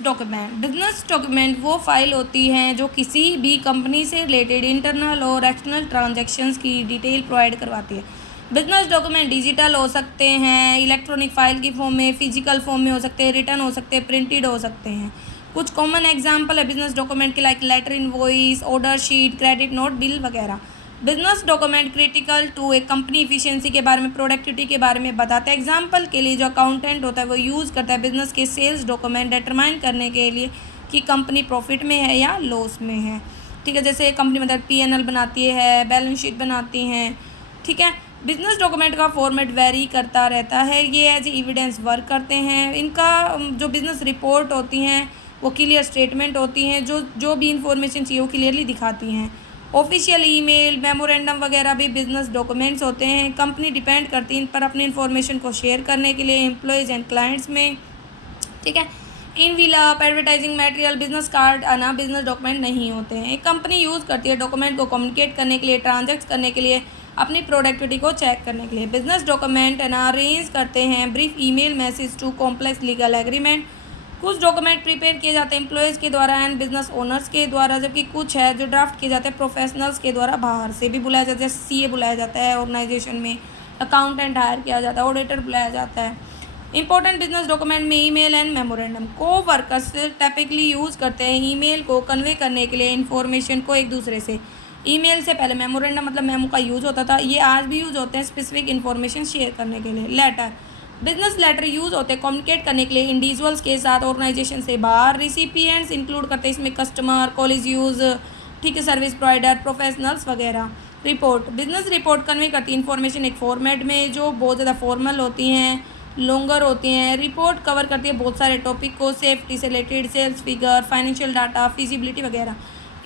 Business document वो file होती हैं जो किसी भी कंपनी से रिलेटेड इंटरनल और एक्सटर्नल ट्रांजैक्शंस की डिटेल प्रोवाइड करवाती है। बिजनेस डॉक्यूमेंट डिजिटल हो सकते हैं, इलेक्ट्रॉनिक फाइल की फॉर्म में, फिजिकल फॉर्म में हो सकते हैं, रिटर्न हो सकते हैं, प्रिंटेड हो सकते हैं। कुछ कॉमन एग्जांपल है बिजनेस डॉक्यूमेंट के, like letter, invoice, order sheet, credit note, bill वगैरह। बिजनेस डॉक्यूमेंट क्रिटिकल टू एक कंपनी इफिशिएंसी के बारे में, प्रोडक्टिविटी के बारे में बताते हैं। एग्जांपल के लिए जो अकाउंटेंट होता है वो यूज़ करता है बिजनेस के सेल्स डॉक्यूमेंट डिटरमाइन करने के लिए कि कंपनी प्रॉफिट में है या लॉस में है। ठीक है, जैसे कंपनी मतलब P&L बनाती है, बैलेंस शीट बनाती हैं। ठीक है, बिजनेस डॉक्यूमेंट का फॉर्मेट वेरी करता रहता है, ये एज एविडेंस वर्क करते हैं। इनका जो बिजनेस रिपोर्ट होती हैं वो क्लियर स्टेटमेंट होती हैं, जो भी इंफॉर्मेशन चाहिए वो क्लियरली दिखाती हैं। ऑफिशियल ईमेल, मेमोरेंडम वगैरह भी बिजनेस डॉक्यूमेंट्स होते हैं। कंपनी डिपेंड करती है इन पर अपनी इन्फॉर्मेशन को शेयर करने के लिए एम्प्लॉयज़ एंड क्लाइंट्स में। ठीक है, इनविलप, एडवर्टाइजिंग मटेरियल, बिजनेस कार्ड आना बिजनेस डॉक्यूमेंट नहीं होते हैं। एक कंपनी यूज़ करती है डॉक्यूमेंट को कम्युनिकेट करने के लिए, ट्रांजैक्ट करने के लिए, अपनी प्रोडक्टिविटी को चेक करने के लिए। बिजनेस डॉक्यूमेंट अरेंज करते हैं brief email message to complex legal agreement. कुछ डॉक्यूमेंट प्रिपेयर किए जाते हैं एम्प्लॉयज़ के द्वारा एंड बिजनेस ओनर्स के द्वारा, जबकि कुछ है जो ड्राफ्ट किए जाते हैं प्रोफेशनल्स के द्वारा। बाहर से भी बुलाया जाता है, CA बुलाया जाता है ऑर्गेनाइजेशन में, अकाउंटेंट हायर किया जाता है, ऑडिटर बुलाया जाता है। इंपॉर्टेंट बिजनेस डॉक्यूमेंट में ईमेल एंड मेमोरेंडम। को वर्कर्स टाइपिकली यूज़ करते हैं ईमेल को कन्वे करने के लिए इन्फॉर्मेशन को एक दूसरे से। ईमेल से पहले मेमोरेंडम मतलब मेमो का यूज़ होता था, ये आज भी यूज़ होते हैं स्पेसिफिक इन्फॉर्मेशन शेयर करने के लिए। लेटर, बिजनेस लेटर यूज़ होते हैं कम्युनिकेट करने के लिए इंडिविजुअल्स के साथ, ऑर्गेनाइजेशन से बाहर। रिसिपिएंट्स इंक्लूड करते हैं इसमें कस्टमर, कॉलेज यूज़, ठीक है, सर्विस प्रोवाइडर, प्रोफेशनल्स वगैरह। रिपोर्ट, बिजनेस रिपोर्ट कन्वे करती है इन्फॉर्मेशन एक फॉर्मेट में जो बहुत ज़्यादा फॉर्मल होती हैं, लॉन्गर होती हैं। रिपोर्ट कवर करती है बहुत सारे टॉपिक को, सेफ्टी से related, sales figure, financial data, feasibility वगैरह।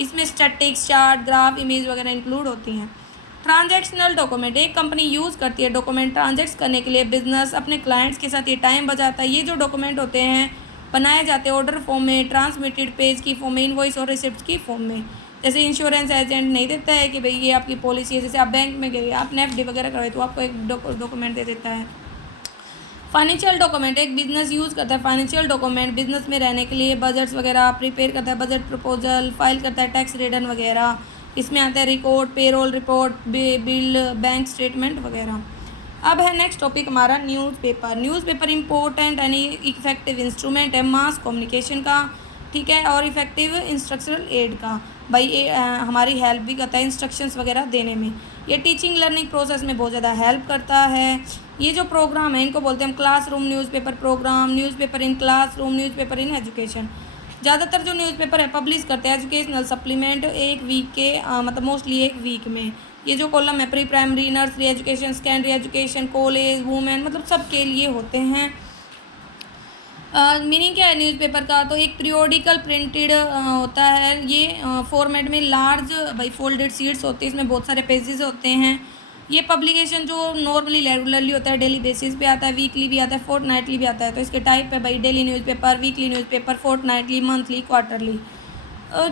इसमें स्टैटिक्स, चार्ट, ग्राफ, इमेज वगैरह इंक्लूड होती हैं। ट्रांजैक्शनल डॉक्यूमेंट, एक कंपनी यूज़ करती है डॉक्यूमेंट ट्रांजैक्ट करने के लिए। बिजनेस अपने क्लाइंट्स के साथ ये टाइम बचाता है। ये जो डॉक्यूमेंट होते हैं बनाए जाते हैं ऑर्डर फॉर्म में, ट्रांसमिटेड पेज की फॉर्म में, इनवॉइस और रिसिप्ट की फॉर्म में। जैसे इंश्योरेंस एजेंट नहीं देता है कि भाई ये आपकी पॉलिसी है, जैसे आप बैंक में गए, आपने FD वगैरह करवाई तो आपको एक डॉक्यूमेंट दे देता है। फाइनेंशियल डॉक्यूमेंट, एक बिजनेस यूज़ करता है फाइनेंशियल डॉक्यूमेंट बिजनेस में रहने के लिए, बजट्स वगैरह प्रिपेयर करता है, बजट प्रपोजल फाइल करता है, टैक्स रिटर्न वगैरह। इसमें आता है record, payroll report, bill, bank statement वगैरह। अब है नेक्स्ट टॉपिक हमारा newspaper. Newspaper important and effective instrument है मास कम्युनिकेशन का, ठीक है, और इफेक्टिव इंस्ट्रक्शनल एड का। भाई ये हमारी हेल्प भी करता है इंस्ट्रक्शंस वगैरह देने में। ये टीचिंग लर्निंग प्रोसेस में बहुत ज़्यादा हेल्प करता है। ये जो प्रोग्राम है इनको बोलते हैं हम classroom newspaper program, newspaper in classroom, newspaper in education. ज़्यादातर जो न्यूज़पेपर है पब्लिश करते हैं एजुकेशनल सप्लीमेंट एक वीक के मतलब मोस्टली एक वीक में। ये जो कॉलम है pre primary, nursery education, secondary education, college, women, मतलब सबके लिए होते हैं। मीनिंग क्या है न्यूज़पेपर का, तो एक पीरियोडिकल प्रिंटेड होता है ये फॉर्मेट में, लार्ज भाई फोल्डेड शीट्स होती है, इसमें बहुत सारे पेजेस होते हैं। ये पब्लिकेशन जो नॉर्मली रेगुलरली होता है, डेली बेसिस पे आता है, वीकली भी आता है, फोर्टनाइटली भी आता है। तो इसके टाइप है भाई daily newspaper, weekly newspaper, fortnightly, monthly, quarterly.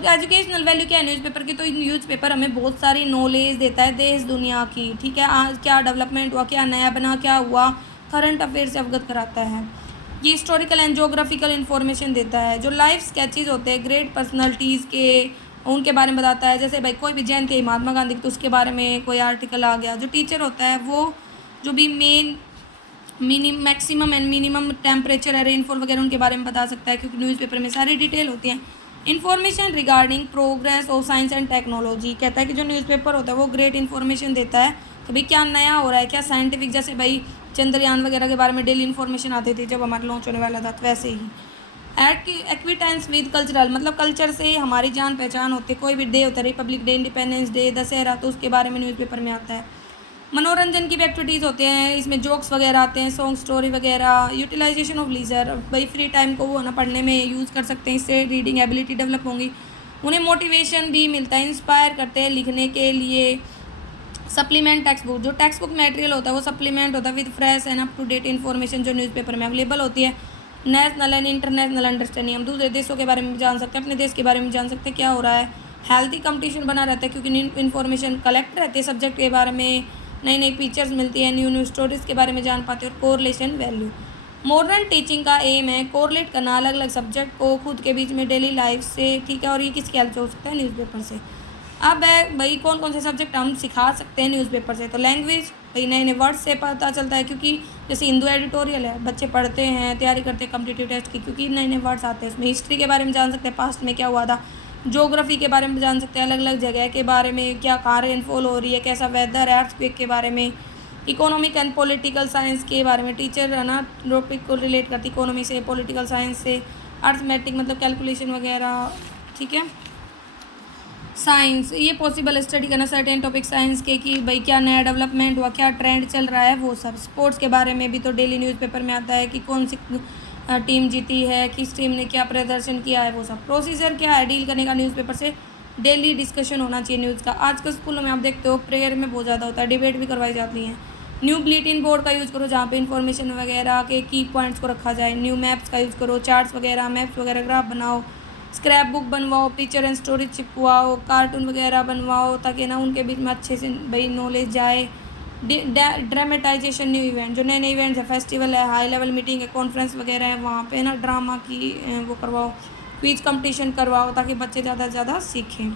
Educational value क्या है न्यूज़पेपर की, तो न्यूज़पेपर हमें बहुत सारी नॉलेज देता है देश दुनिया की, ठीक है, आज क्या डेवलपमेंट हुआ, क्या नया बना, क्या हुआ, करंट अफेयर से अवगत कराता है। ये हिस्टोरिकल एंड जोग्राफिकल इन्फॉर्मेशन देता है। जो लाइफ स्केचेस होते हैं ग्रेट पर्सनालिटीज़ के, उनके बारे में बताता है। जैसे भाई कोई भी जयंती है महात्मा गांधी की तो उसके बारे में कोई आर्टिकल आ गया। जो टीचर होता है वो जो भी मैक्सिमम एंड मिनिमम टेम्परेचर है, रेनफॉल वगैरह उनके बारे में बता सकता है, क्योंकि न्यूज़पेपर में सारी डिटेल होती है। Information regarding progress of science and technology, कहता है कि जो न्यूज़पेपर होता है वो ग्रेट इन्फॉर्मेशन देता है कि भाई क्या नया हो रहा है, क्या साइंटिफिक, जैसे भाई चंद्रयान वगैरह के बारे में डेली इन्फॉर्मेशन आती थी जब हमारा लॉन्च होने वाला था, तो वैसे ही एक्विटेंस विद कल्चरल, मतलब कल्चर से हमारी जान पहचान होती है। कोई भी डे होता है, Republic day, independence day, Dussehra, तो उसके बारे में न्यूज़पेपर में आता है। मनोरंजन की भी एक्टिविटीज़ होते हैं, इसमें जोक्स वगैरह आते हैं, सॉन्ग, स्टोरी वगैरह। यूटिलाइजेशन ऑफ लीजर, भाई फ्री टाइम को वो ना पढ़ने में यूज़ कर सकते हैं, इससे रीडिंग एबिलिटी डेवलप होंगी। उन्हें मोटिवेशन भी मिलता है, इंस्पायर करते हैं लिखने के लिए। सप्लीमेंट टेक्स्ट बुक, जो टेक्स्ट बुक मटेरियल होता है वो सप्लीमेंट होता है with fresh and up to date information जो न्यूज़पेपर में अवेलेबल होती है। नेशनल एंड इंटरनेशनल अंडरस्टैंडिंग, हम दूसरे देशों के बारे में भी जान सकते हैं, अपने देश के बारे में जान सकते हैं क्या हो रहा है। हेल्थी कंपटीशन बना रहता है क्योंकि इन्फॉर्मेशन कलेक्ट रहती है सब्जेक्ट के बारे में, नई नई पिक्चर्स मिलती है, न्यू न्यू स्टोरीज़ के बारे में जान पाते हैं। और कोरिलेशन वैल्यू, मॉडर्न टीचिंग का एम है कोरिलेट करना अलग अलग सब्जेक्ट को खुद के बीच में डेली लाइफ से, ठीक है। और ये किसके हेल्प से हो सकता है? न्यूज़पेपर से। अब है भाई कौन कौन से सब्जेक्ट हम सिखा सकते हैं न्यूज़पेपर से? तो लैंग्वेज, भाई नए नए वर्ड से पता चलता है, क्योंकि जैसे हिंदू एडिटोरियल है, बच्चे पढ़ते हैं, तैयारी करते हैं कॉम्पिटिटिव टेस्ट की, क्योंकि नए नए वर्ड्स आते हैं उसमें। हिस्ट्री के बारे में जान सकते हैं, पास्ट में क्या हुआ था। ज्योग्राफी के बारे में जान सकते हैं, अलग अलग जगह के बारे में, क्या कहाँ रेनफॉल हो रही है, कैसा वेदर है, अर्थक्वेक के बारे में। इकोनॉमिक एंड पॉलिटिकल साइंस के बारे में टीचर है ना टॉपिक को रिलेट करती इकोनॉमी से, पॉलिटिकल साइंस से, अर्थमेटिक मतलब कैलकुलेशन वगैरह, ठीक है। साइंस, ये पॉसिबल स्टडी करना सर्टेन टॉपिक साइंस के कि भाई क्या नया डेवलपमेंट हुआ, क्या ट्रेंड चल रहा है, वो सब। स्पोर्ट्स के बारे में भी तो डेली न्यूज़पेपर में आता है कि कौन सी टीम जीती है, किस टीम ने क्या प्रदर्शन किया है, वो सब। प्रोसीजर क्या है डील करने का न्यूज़पेपर से? डेली डिस्कशन होना चाहिए न्यूज़ का। आजकल स्कूलों में आप देखते हो प्रेयर में बहुत ज़्यादा होता है, डिबेट भी करवाई जाती हैं। न्यू बुलेटिन बोर्ड का यूज़ करो जहाँ पे इन्फॉर्मेशन वगैरह के की पॉइंट्स को रखा जाए। न्यू मैप्स का यूज़ करो, चार्ट्स वगैरह, मैप्स वगैरह, ग्राफ बनाओ। स्क्रैप बुक बनवाओ, पिक्चर एंड स्टोरी चिपकवाओ, कार्टून वगैरह बनवाओ, ताकि ना उनके बीच में अच्छे से भाई नॉलेज जाए। ड्रामेटाइजेशन, न्यू इवेंट, जो नए नए इवेंट्स है, फेस्टिवल है, हाई लेवल मीटिंग है, कॉन्फ्रेंस वगैरह है, वहाँ पे ना ड्रामा की वो करवाओ, क्विज कंपटीशन करवाओ, ताकि बच्चे ज़्यादा से ज़्यादा सीखें।